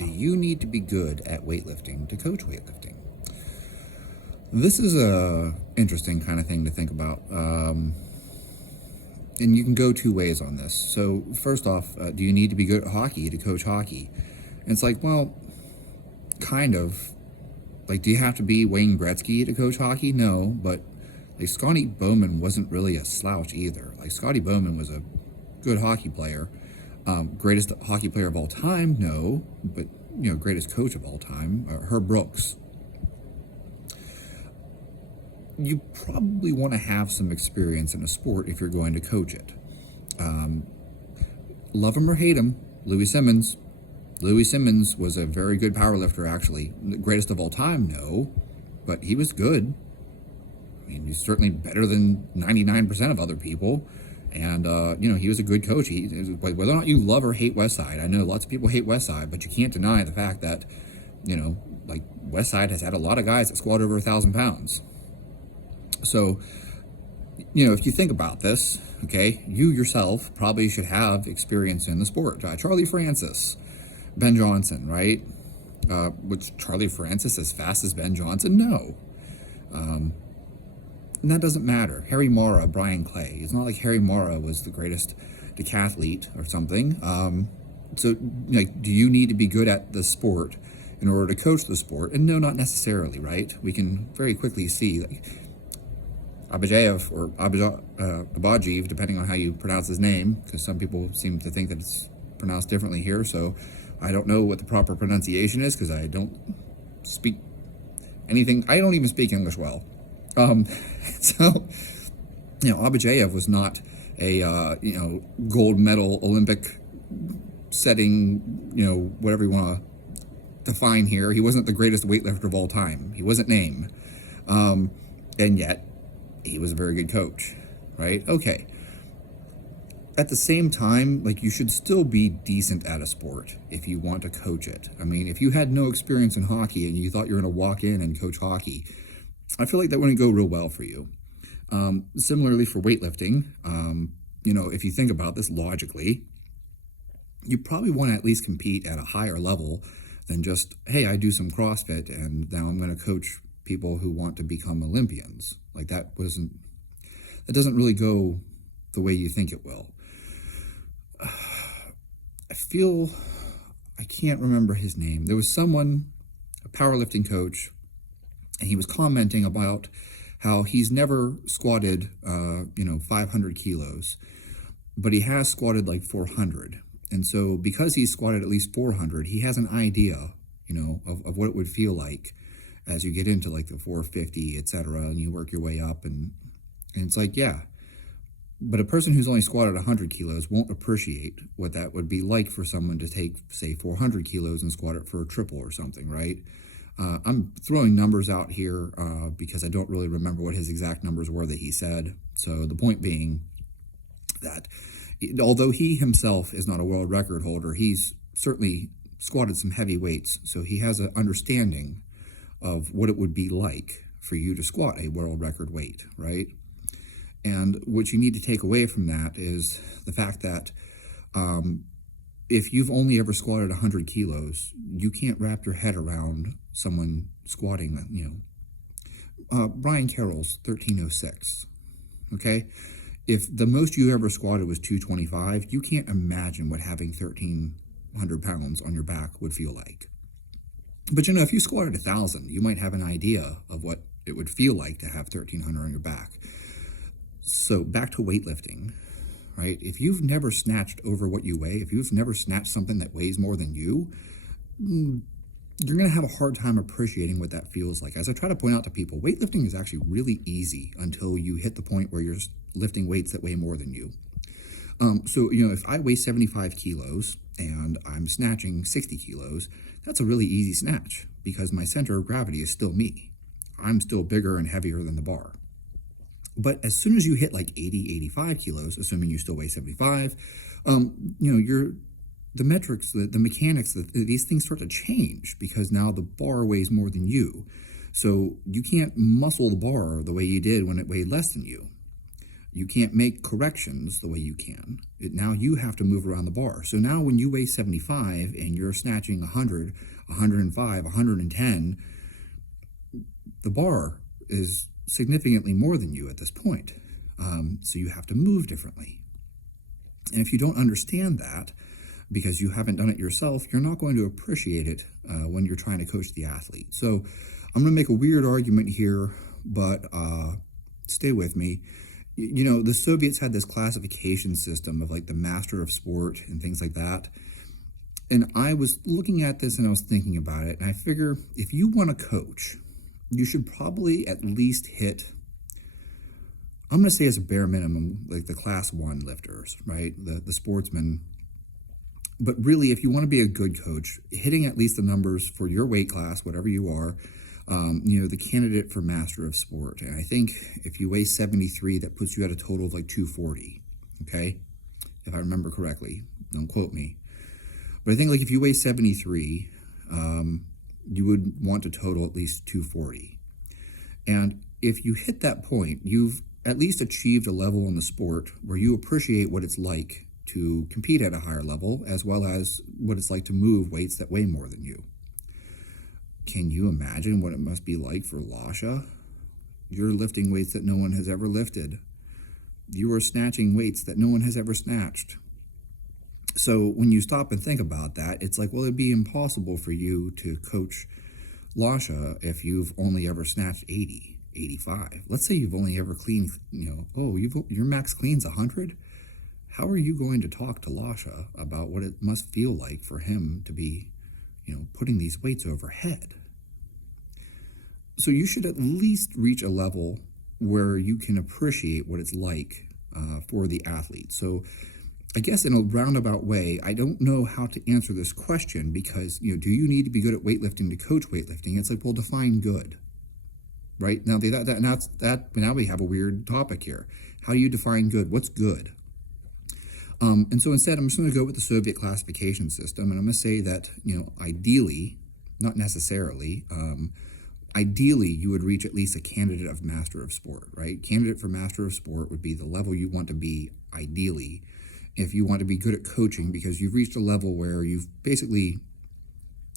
Do you need to be good at weightlifting to coach weightlifting? This is a interesting kind of thing to think about. And you can go two ways on this. So first off, do you need to be good at hockey to coach hockey? And it's like, well, kind of. Like, do you have to be Wayne Gretzky to coach hockey? No, but like Scotty Bowman wasn't really a slouch either. Like, Scotty Bowman was a good hockey player. Greatest hockey player of all time? No, but greatest coach of all time, Herb Brooks. You probably want to have some experience in a sport if you're going to coach it. Love him or hate him, Louis Simmons. Louis Simmons was a very good powerlifter, actually. The greatest of all time, no, but he was good. I mean, he's certainly better than 99% of other people. And, he was a good coach. Whether or not you love or hate Westside, I know lots of people hate Westside, but you can't deny the fact that, Westside has had a lot of guys that squat over 1,000 pounds. So, if you think about this, okay, you yourself probably should have experience in the sport. Charlie Francis, Ben Johnson, right? Was Charlie Francis as fast as Ben Johnson? No. And that doesn't matter. Harry Mara, Brian Clay. It's not like Harry Mara was the greatest decathlete or something. So, do you need to be good at the sport in order to coach the sport? And no, not necessarily, right? We can very quickly see, Abajev or Abajev, depending on how you pronounce his name, because some people seem to think that it's pronounced differently here. So I don't know what the proper pronunciation is because I don't speak anything. I don't even speak English well. So, Abajev was not a, gold medal Olympic setting, whatever you want to define here. He wasn't the greatest weightlifter of all time. He wasn't named. And yet he was a very good coach, right? Okay. At the same time, you should still be decent at a sport if you want to coach it. I mean, if you had no experience in hockey and you thought you were going to walk in and coach hockey, I feel like that wouldn't go real well for you. Similarly for weightlifting, if you think about this logically, you probably want to at least compete at a higher level than just, hey, I do some CrossFit and now I'm going to coach people who want to become Olympians. That doesn't really go the way you think it will. I can't remember his name. There was someone, a powerlifting coach, and he was commenting about how he's never squatted, 500 kilos, but he has squatted 400. And so because he's squatted at least 400, he has an idea, of what it would feel like as you get into the 450, etc., and you work your way up. And it's yeah. But a person who's only squatted 100 kilos won't appreciate what that would be like for someone to take, say, 400 kilos and squat it for a triple or something, right? I'm throwing numbers out here because I don't really remember what his exact numbers were that he said. So the point being that although he himself is not a world record holder, he's certainly squatted some heavy weights. So he has an understanding of what it would be like for you to squat a world record weight, right? And what you need to take away from that is the fact that if you've only ever squatted 100 kilos, you can't wrap your head around someone squatting, Brian Carroll's 1306, okay? If the most you ever squatted was 225, you can't imagine what having 1,300 pounds on your back would feel like. But, if you squatted 1,000, you might have an idea of what it would feel like to have 1,300 on your back. So back to weightlifting, right? If you've never snatched over what you weigh, if you've never snatched something that weighs more than you, you're going to have a hard time appreciating what that feels like. As I try to point out to people, weightlifting is actually really easy until you hit the point where you're lifting weights that weigh more than you. So, if I weigh 75 kilos and I'm snatching 60 kilos, that's a really easy snatch because my center of gravity is still me. I'm still bigger and heavier than the bar. But as soon as you hit 80, 85 kilos, assuming you still weigh 75, the metrics, the mechanics, these things start to change because now the bar weighs more than you. So you can't muscle the bar the way you did when it weighed less than you. You can't make corrections the way you can. Now you have to move around the bar. So now when you weigh 75 and you're snatching 100, 105, 110, the bar is significantly more than you at this point. So you have to move differently. And if you don't understand that, because you haven't done it yourself, you're not going to appreciate it when you're trying to coach the athlete. So I'm going to make a weird argument here, but stay with me. You know, the Soviets had this classification system of like the master of sport and things like that. And I was looking at this and I was thinking about it. And I figure if you want to coach, you should probably at least hit, I'm going to say as a bare minimum, like the class 1 lifters, right? The sportsmen. But really, if you want to be a good coach, hitting at least the numbers for your weight class, whatever you are, you know, the candidate for master of sport. And I think if you weigh 73, that puts you at a total of like 240, okay? If I remember correctly, don't quote me. But I think like if you weigh 73, you would want to total at least 240. And if you hit that point, you've at least achieved a level in the sport where you appreciate what it's like to compete at a higher level, as well as what it's like to move weights that weigh more than you. Can you imagine what it must be like for Lasha? You're lifting weights that no one has ever lifted. You are snatching weights that no one has ever snatched. So when you stop and think about that, it's like, well, it'd be impossible for you to coach Lasha if you've only ever snatched 80, 85. Let's say you've only ever cleaned, you know, your max clean's 100. How are you going to talk to Lasha about what it must feel like for him to be, you know, putting these weights overhead? So you should at least reach a level where you can appreciate what it's like for the athlete. So I guess in a roundabout way, I don't know how to answer this question because, you know, do you need to be good at weightlifting to coach weightlifting? It's like, well, define good, right? Now, now we have a weird topic here. How do you define good? What's good? And so instead, I'm just going to go with the Soviet classification system, and I'm going to say that, you know, ideally, not necessarily, ideally, you would reach at least a candidate of master of sport, right? Candidate for master of sport would be the level you want to be ideally if you want to be good at coaching, because you've reached a level where you've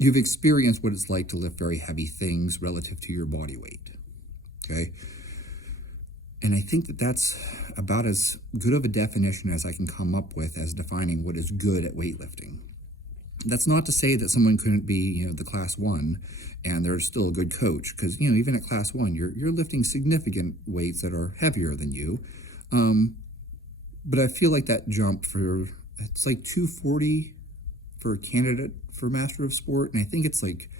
experienced what it's like to lift very heavy things relative to your body weight, okay? And I think that that's about as good of a definition as I can come up with as defining what is good at weightlifting. That's not to say that someone couldn't be, you know, the class 1 and they're still a good coach, because, you know, even at class 1, you're lifting significant weights that are heavier than you. But I feel like that jump it's like 240 for a candidate for master of sport, and I think it's like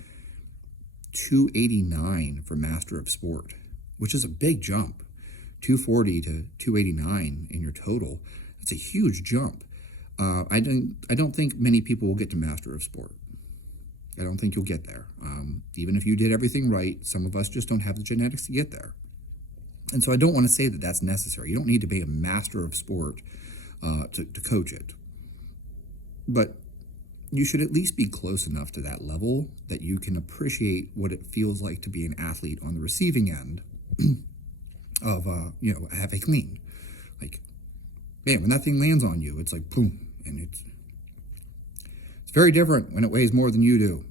289 for master of sport, which is a big jump. 240 to 289 in your total. That's a huge jump. I don't think many people will get to master of sport. I don't think you'll get there. Even if you did everything right, some of us just don't have the genetics to get there. And so I don't want to say that that's necessary. You don't need to be a master of sport to coach it. But you should at least be close enough to that level that you can appreciate what it feels like to be an athlete on the receiving end of, you know, have a clean. Like, man, when that thing lands on you, it's like, boom. And it's very different when it weighs more than you do.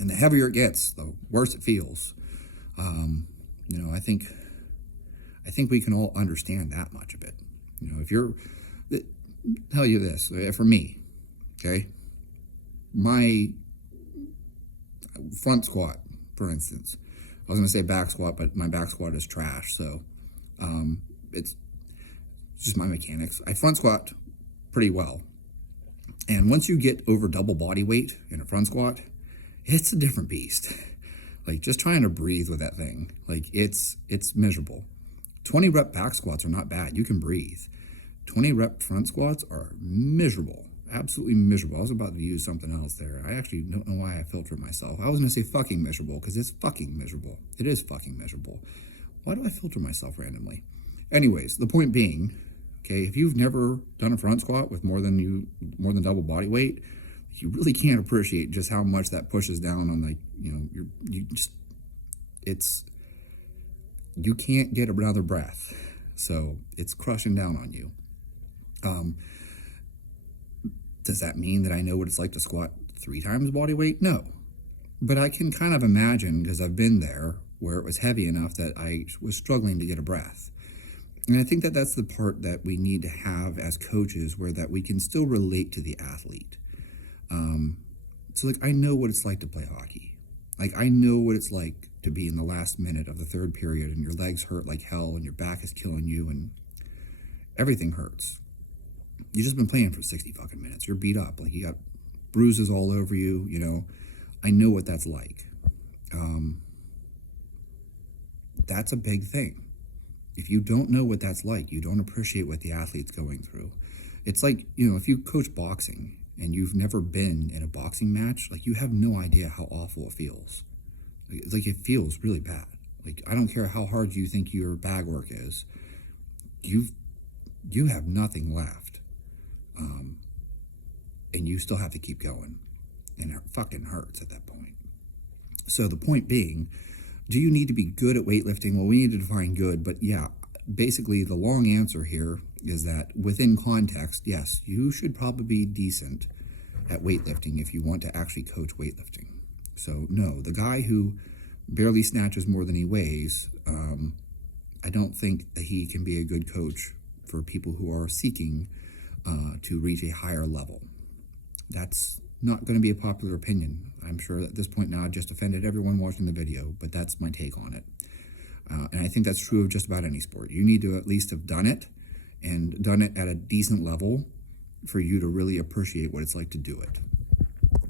And the heavier it gets, the worse it feels. You know, I think we can all understand that much of it. You know, if you're, tell you this, for me, okay, my front squat, for instance, I was going to say back squat, but my back squat is trash, so it's just my mechanics. I front squat pretty well, and once you get over double body weight in a front squat, it's a different beast. Like, just trying to breathe with that thing, like, it's miserable. 20 rep back squats are not bad. You can breathe. 20 rep front squats are miserable. Absolutely miserable. I was about to use something else there. I actually don't know why I filtered myself. I was going to say fucking miserable because it's fucking miserable. It is fucking miserable. Why do I filter myself randomly? Anyways, the point being, okay, if you've never done a front squat with more than double body weight, you really can't appreciate just how much that pushes down on, like, you know, you can't get another breath. So it's crushing down on you. Does that mean that I know what it's like to squat 3 times body weight? No. But I can kind of imagine, because I've been there, where it was heavy enough that I was struggling to get a breath. And I think that that's the part that we need to have as coaches, where that we can still relate to the athlete. So like, I know what it's like to play hockey. Like, I know what it's like to be in the last minute of the third period and your legs hurt like hell and your back is killing you and everything hurts. You've just been playing for 60 fucking minutes. You're beat up. Like, you got bruises all over you, you know. I know what that's like. That's a big thing. If you don't know what that's like, you don't appreciate what the athlete's going through. It's like, you know, if you coach boxing and you've never been in a boxing match, like, you have no idea how awful it feels. Like, it feels really bad. Like, I don't care how hard you think your bag work is. You have nothing left. And you still have to keep going. And it fucking hurts at that point. So the point being, do you need to be good at weightlifting? Well, we need to define good, but yeah, basically the long answer here is that within context, yes, you should probably be decent at weightlifting if you want to actually coach weightlifting. So no, the guy who barely snatches more than he weighs, I don't think that he can be a good coach for people who are seeking to reach a higher level. That's not going to be a popular opinion. I'm sure at this point now I just offended everyone watching the video, but that's my take on it. And I think that's true of just about any sport. You need to at least have done it, and done it at a decent level for you to really appreciate what it's like to do it.